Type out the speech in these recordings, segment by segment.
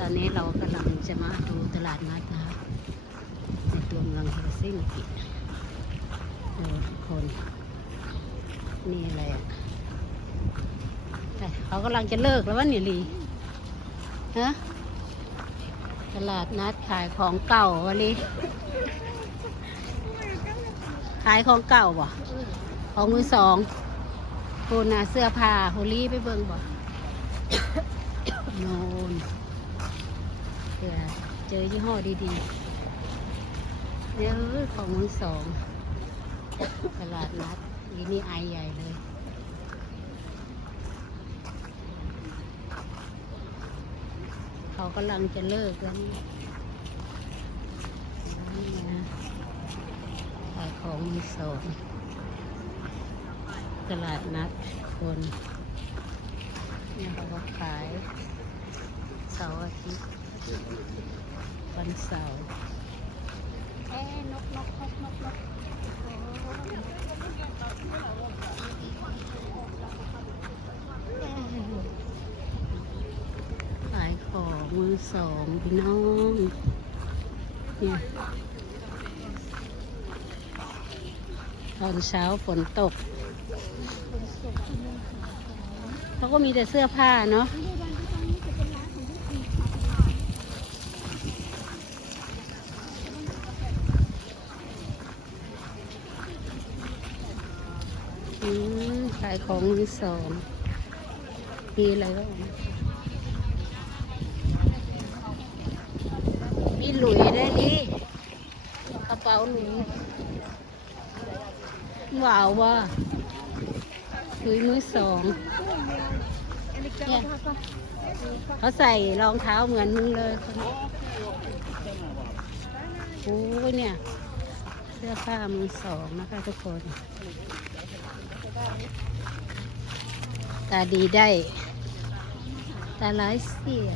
ตอนนี้เรากำลังจะมาดูตลาดนัดนะคะในตัวเมืองเฮลซิงกิดูทุกคน นี่อะไรอะแต่เขากำลังจะเลิกแล้ววะเนี่ยลีฮะตลาดนัดขายของเก่าวะลีขายของเก่าบ่ของมือสองคุณน่ะเสื้อผ้าโฮลี่ไปเบิ่งบ่โนน ผื่อเจอยี่ห้อดีๆเนี่ยเอ้ยของมือสองตลาดนัดนี่นี่ไอใหญ่เลยเขากำลังจะเลิกแล้วนี่นะขายของมือสองตลาดนัดคนเนี่ยเขาก็ขายเสาร์อาทิตย์ วันเสาร์เอ๊นกนกนกนกนกขายของมือสองพี่น้องเนี่ยตอนเช้าฝนตก เขาก็มีแต่เสื้อผ้าเนาะ อืม ขายของมือสองมีอะไรบ้างมีหลุยได้ดิกระเป๋าหลุยว้าวว่ะหลุยมือสองเนี่ยเขาใส่รองเท้าเหมือนมึงเลยคนนี้โอ้ยเนี่ย เสื้อผ้ามือสองนะคะทุกคน ตาดีได้ ตาร้ายเสีย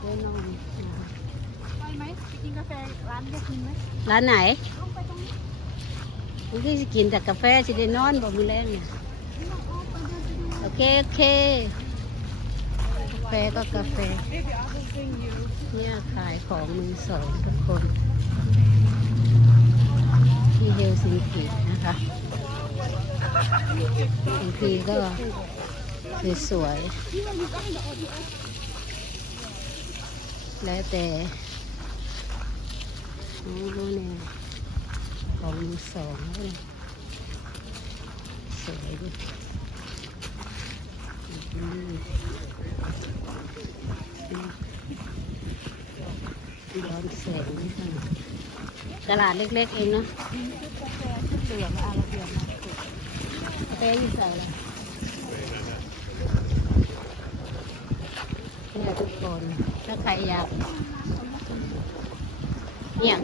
เดี๋ยวน้องไปไหมไปกินกาแฟร้านจะกินไหมร้านไหนต้องไปตรงนี้มึงก็จะกินแต่กาแฟสิได้นอนบ่มือแรงเนี่ยโอเค โอเค กาแฟก็กาแฟ เนี่ยขายของมือสองทุกคน ที่เฮลซิงกินะคะบางทีก็สวยๆแล้วแต่โอ้โหเนี่ยของมือสองเลยสวยดิอืม ย้อนแสงนี่ค่ะตลาดเล็กๆเองเนาะชุดเหลืองอาระเบียนะกาแฟอยู่ใส่ละเนี่ยทุกคนถ้าใครอยากเนี่ย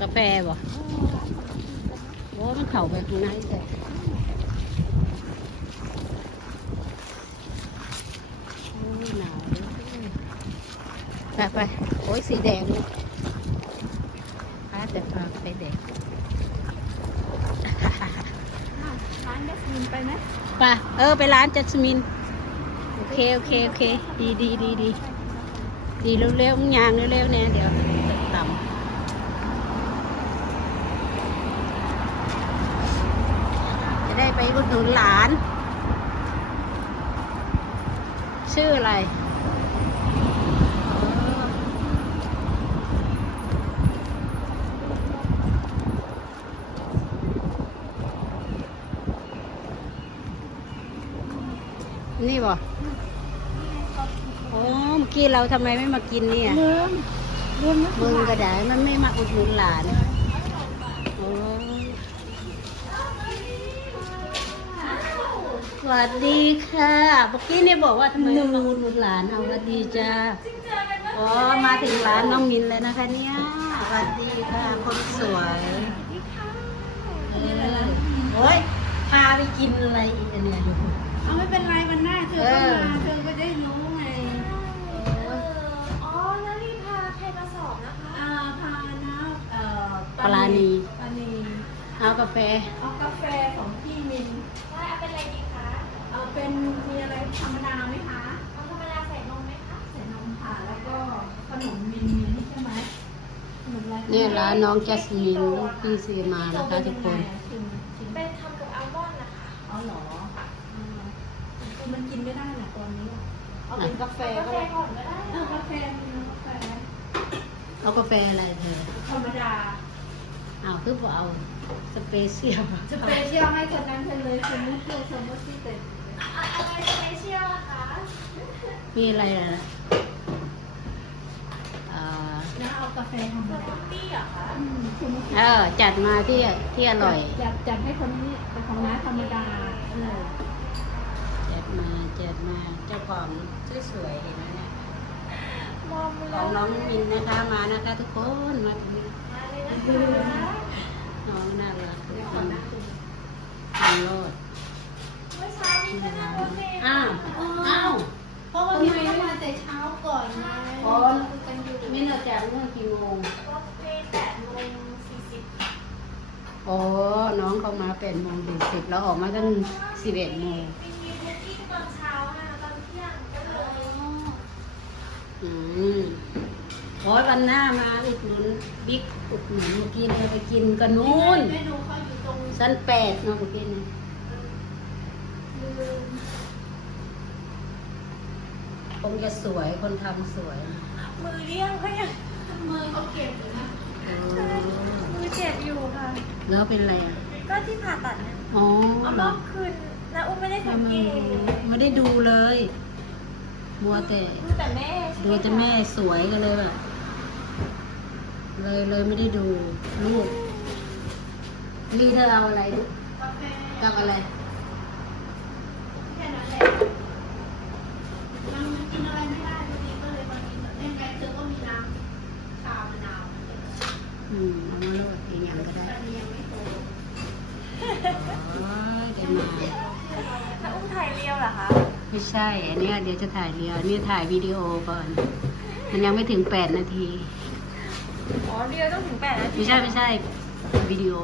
กาแฟบ่โอ้ มันเข่าไปข้างในเลยโอ้ยหนาวเลยไปไปโอ้ยสีแดงเลยพาแต่พาไปแดงร้านจะกินไปไหมไปเออ ไปร้านจัสมิน โอเค โอเค โอเค ดีดีดีดีดีเร็วๆมึงยางเร็วๆเนี่ยเดี๋ยวจะต่ำจะ ได้ไปอุดหนุนหลาน ชื่ออะไรนี่บ่โอ้เมื่อกี้เราทำไมไม่มากินเนี่ยลืมลืมนะมึงก็ได้มันไม่มาอุดหนุนหลานโอ้ วัสดีค่ะเมื่อกี้เนี่ยบอกว่าทำไมไม่มาอุดหนุนหลานเอาสวัสดีจ้าอ๋อมาถึงร้านน้องมินเลยนะคะเนี่ยสวัสดีค่ะ คนสวยเออโอ้ยพาไปกินอะไรอีกอะเนี่ยดูเอาไม่เป็นไรวันหน้าเธอก็มาเธอก็ได้รู้ไงอ๋อแล้วนี่พาใครมาสอบนะคะอ่าพานะเอ่อปลาณี ปลาณีอเอากาแฟ เอากาแฟของพี่มิน เอาเป็นมีอะไรธรรมดาไหมคะเอาธรรมดาใส่นมไหมคะใส่นมค่ะ แล้วก็ขนมมินมินใช่ไหมขนมอะไรเนี่ยร้านน้องจัสมินพี่ซื้อมานะคะทุกคน ชิมชิมเป็นทำกับอัลมอนด์นะคะเอาเหรออืมคือมันกินไม่ได้แหละตอนนี้อะเอาเป็นกาแฟกาก็แฟได้ก่อนก็ได้เออกาแฟมีกาแฟเอากาแฟอะไรเธอธรรมดา เอาคือบ่เอาสเปเชียลสเปเชียลให้คนนั้นไปเลยสมมติเลยสมมติที่เป็นเอาอะไรสเปเชียลอะคะมีอะไรล่ะอ่านะเอากาแฟธรรมสดา มูทตี้เหรอคะอืมสมมติเออจัดมาที่ที่อร่อย จัดจัดให้คนนี้เป็นของน้าธรรมดาเออจัดมาจัดมาเจ้าของสวยๆเห็นไหมเนี่ยมอมขเลองยน้องมินนะคะมานะคะ ทุกคนมาถึงมาเลยนะคะน้องน่ารักทุกเดี๋ยวคก่อนนนะทำโลด อ้าว อ้าวเพราะว่าพี่ไม่มาแต่เช้าก่อนไงอ๋อ คุยกันอยู่มินเราจากเมื่อกี่โมงรถเมล์แปดโมงสี่สิบอ๋อ น้องเขามาแปดโมงถึงสิบเราออกมาตั้งสิบเอ็ดโมงมีมีคุกกิ้งตอนเช้านะตอนเที่ยงก็เลยอืมโอ้ยวันหน้ามาอุดหนุนบิ๊กอุดหนุนเมื่อกี้เนี่ยไปกินกันนู้นเมนูเขาอยู่ตรงชั้นแปดเนาะเมื่อกี้เนี่ยลืม คงจะสวยคนทำสวยมือเลี้ยงก็ยังมือเขาเก็บอยู่นะอ๋อมือเจ็บอยู่ค่ะ แล้วเป็นอะไรอะก็ที่ผ่าตัดเนี่ยอ๋อเอารอบคืนนะอุ้มไม่ได้สังเกตไม่ได้ดูเลยมัวแต่ ดูแต่แม่ใช่ไหดูมแต่แม่สวยกันเลยแบบเลยเลยไม่ได้ดูลูกนี่เธอเอาอะไรลูกกาแฟกับอะไร แค่นั้นแหละมันกินอะไรไม่ได้พอดีก็เลยมากินแบบยังไงเธอก็มีน้ำชามะนาว อืมเอามาโลด อีกอย่างก็ได้แต่มันยังไม่โตโอ้ยได้มานะอุ้มถ่ายเรียวเหรอคะ ไม่ใช่ อันเนี้ยเดี๋ยวจะถ่ายเรียวอันนี่ถ่ายวิดีโอก่อน มันยังไม่ถึงแปดนาที อ๋อเรียวต้องถึงแปดนาที ไม่ใช่ไม่ใช่วิดีโอ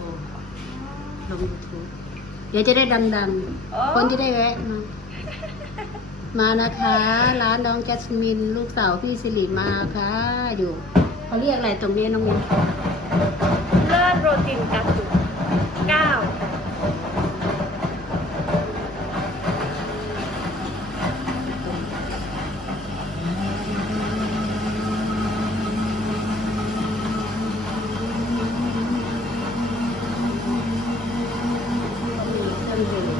ลงยูทูบเดี๋ยวจะได้ดังโอ้ๆคนที่ได้แวะมามานะคะ ร้านน้องแจสมิน ลูกสาวพี่สิริมาค่ะ อยู่เขาเรียกอะไรตรงนี้น้องมิน เลิศโรตินกาสุเก้ามี